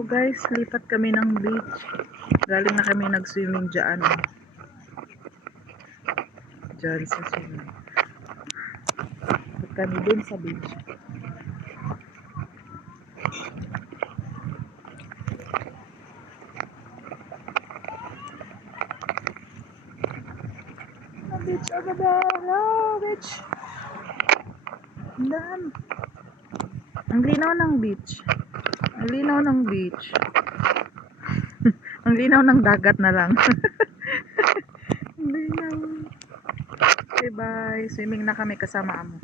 So guys, lipat kami ng beach. Galing na kami nag-swimming dyan. Dyan sa swimming. Lipat kami dun sa beach. Beach over there. Hello, beach. Dan. Ang linaw ng beach. Ang linaw ng beach. Ang linaw ng dagat na lang. Ang linaw. Okay, bye. Swimming na kami kasama amo.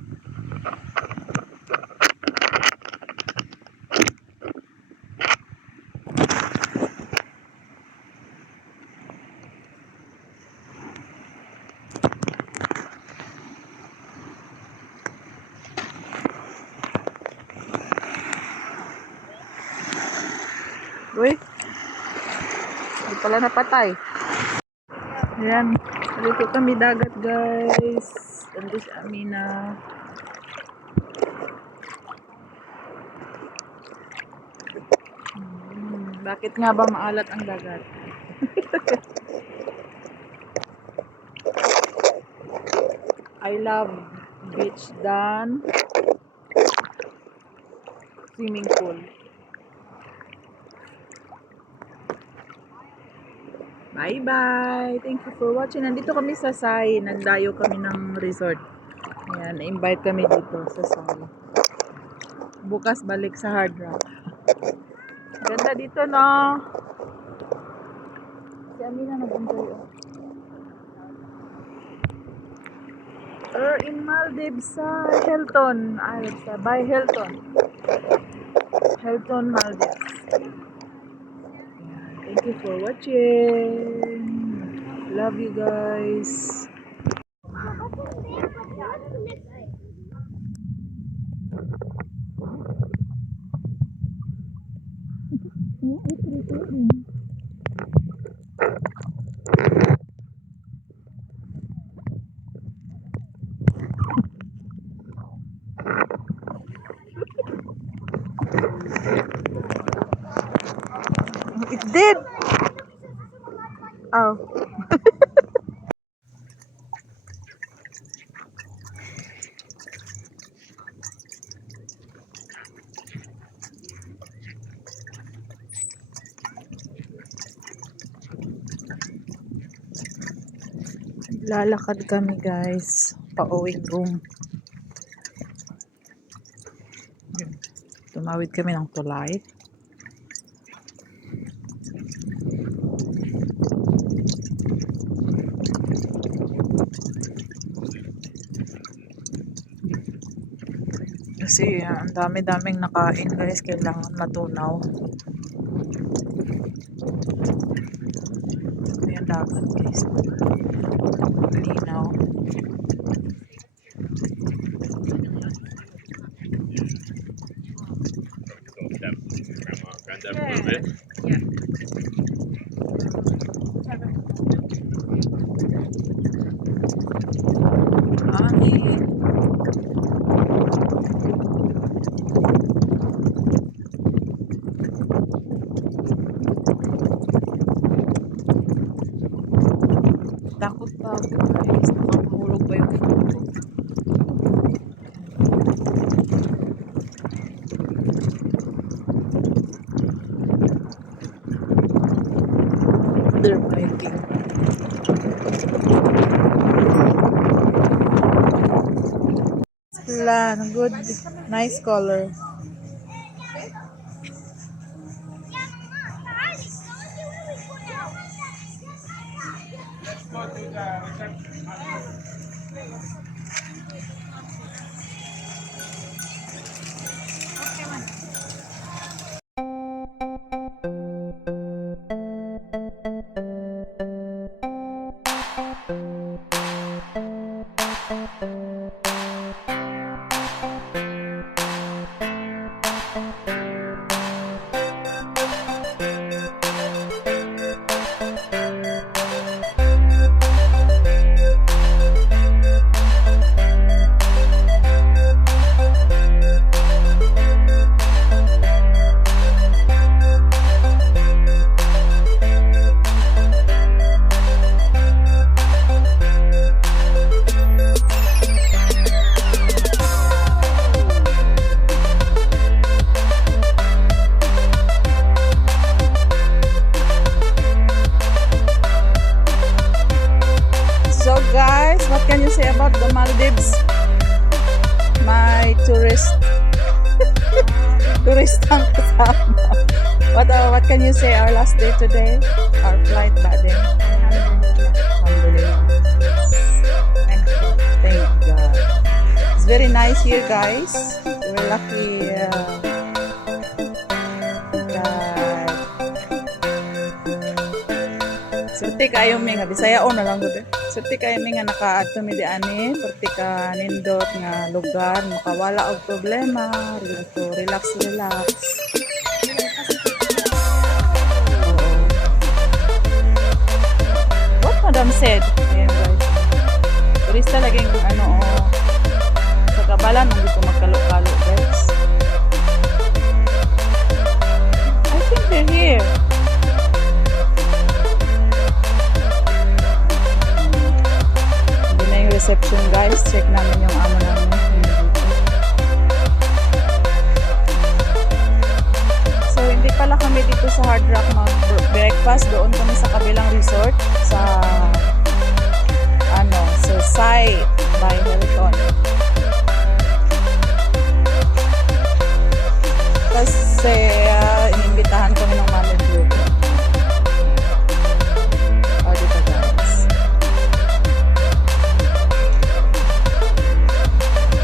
Uy, hindi pala napatay. Ayan, dito kami dagat guys. Ando si Amina. Bakit nga ba maalat ang dagat? I love beach than swimming pool. Bye-bye! Thank you for watching. Nandito kami sa Sai. Nagdayo kami ng resort. Ayan, na-invite kami dito sa Sai. Bukas balik sa Hard Rock. Ganda dito, no? Si Amina nag-enjoy. We're in Maldives sa Hilton. By Hilton. Hilton, Maldives. Thank you for watching. Love you guys. It did. Oh. Lalakad kami guys, pa-uwing room. Tumawid kami ng tulay. Kasi ang dami-daming nakain guys, kailangan matunaw. Ayan dagat guys. Linaw. Yeah. Takot pa ako guys. Nakahulog pa yung phone ko. They're biking. Plan, good, nice color. can you say about the Maldives? My tourist ang kasama. What can you say our last day today? Our flight back then. Alhamdulillah. Thank God. It's very nice here, guys. We're lucky that surti kayo mi nga Bisaya o na lang gud. Surti kayo mi nga nakaadto mi diani, perti ka nindot nga lugar, makawala og problema, relax. What Madam said, ayan guys. Turista laging sa kabalan hindi ko magkalo-kalo guys. I think they're here. Hindi na yung reception guys. Check namin yung amo namin. So hindi pala kami dito sa Hard Rock mag-breakfast. Doon kami sa kabilang resort sa Sai by Hilton. Kasi inimbitahan kami ng Mami Blue. O dito guys.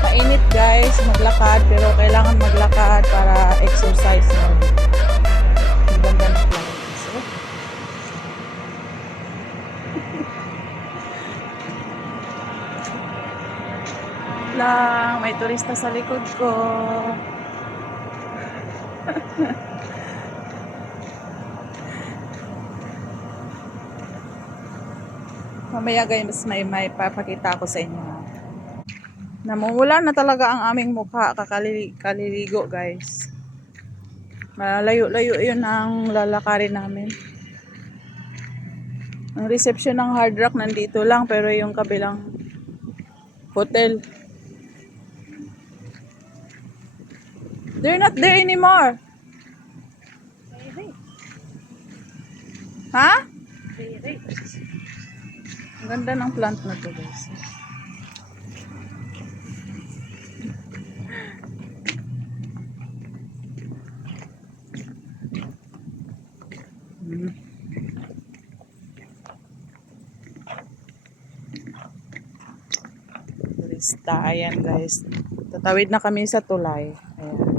Mainit guys, maglakad, pero kailangan maglakad para exercise na. Ang ganda ng place. Lang, may turista sa likod ko. Mamaya guys, may papakita ko sa inyo. Namumula na talaga ang aming mukha, kaliligo guys. Malayo-layo yun ang lalakarin namin. Ang reception ng Hard Rock nandito lang, pero yung kabilang hotel, they're not there anymore. Ha? Ang ganda ng plant na to guys. Turista, ayan guys. Tatawid na kami sa tulay. Ayan.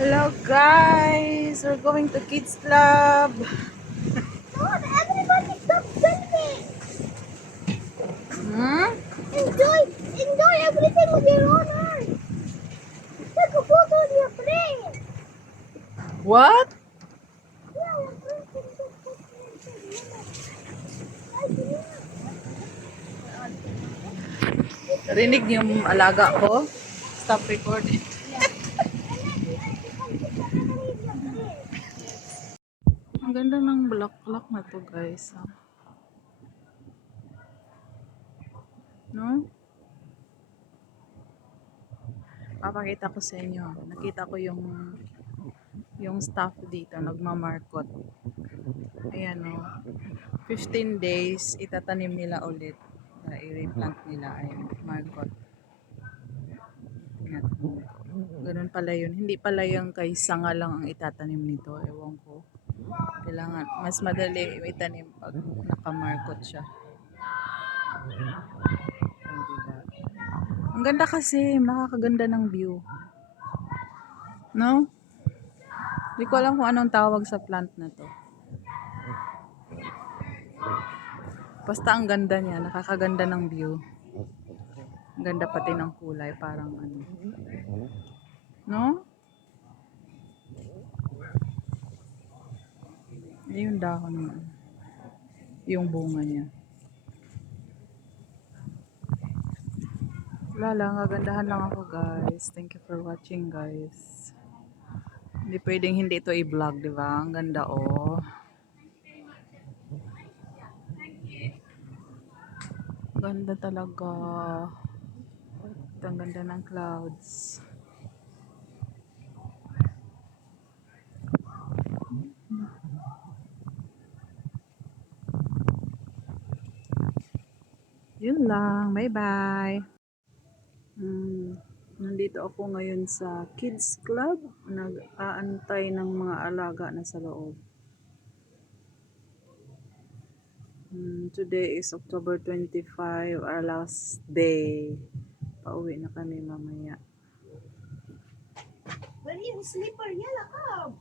Hello guys, we're going to Kids Club. Mom, everybody stop filming. Enjoy everything with your own eyes. Take a photo of your friend. What? Yeah, your friend can take photo. Rinig niyo yung alaga ko? Stop recording. Ang ganda ng bulaklak na to guys. No? Papakita ko sa inyo. Nakita ko yung staff dito nagmamarkot. Ayan o. 15 days itatanim nila ulit. I-replant nila ay markot. Ayan. Ganun pala yun. Hindi pala yung kay sanga lang ang itatanim nito. Ewan ko. Kailangan mas madali itanim pag nakamarkot siya. Ang ganda kasi, nakakaganda ng view. No? Hindi ko alam kung anong tawag sa plant na to. Basta ang ganda niya, nakakaganda ng view. Ang ganda pati ng kulay, parang ano. No? Yung dahon niya. Yung bunga niya. Wala lang, kagandahan lang ako guys. Thank you for watching guys. Hindi pwedeng hindi ito i-vlog, di ba? Ang ganda oh. Ganda talaga. Ito ang ganda ng clouds. Yun lang. Bye-bye. Nandito ako ngayon sa Kids Club. Nag-aantay ng mga alaga na sa loob. Today is October 25, our last day. Pauwi na kami mamaya. Where yung slipper niya lakab?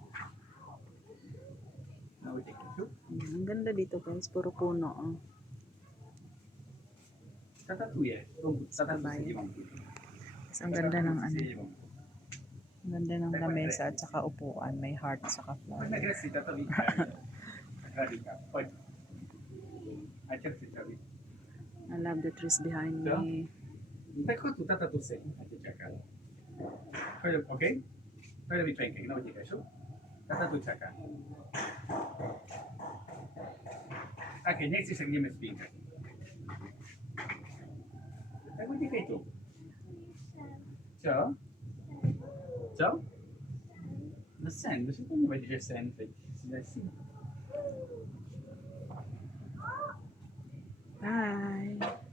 Ang ganda dito guys. Puro puno. Oh. Ratatouille. Donc, ratatouille, c'est bon. Ang ganda ng ano. Ang ganda ng lamesa at saka upuan. May heart at saka flower. Grazie, ratatouille. Poi. Accetti. I love the trees behind me. Tako tu tata tu sei. Chaka. Poi, okay? Poi devi trinken, no ti cascio. Tata tu chaka. Okay, next is a game speaker. Tako ti kai tu. Ciao. Ciao. Lo sento, secondo me dice sempre. Sì. Bye.